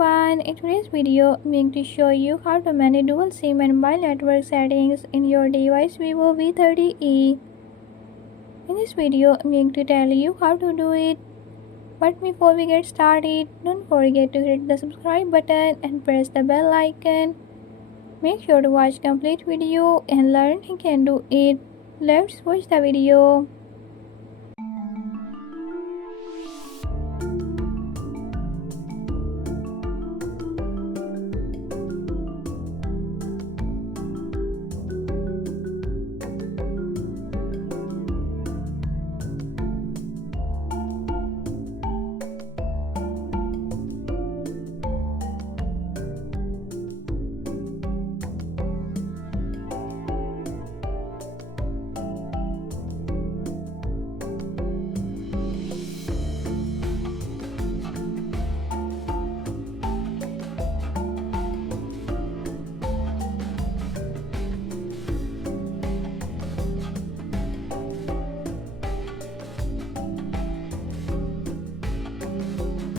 everyone, in today's video I'm going to show you how to manage dual SIM and mobile network settings in your device Vivo V30e. In this video I'm going to tell you how to do it. But before we get started, don't forget to hit the subscribe button and press the bell icon. Make sure to watch complete video and learn you can do it. Let's watch the video.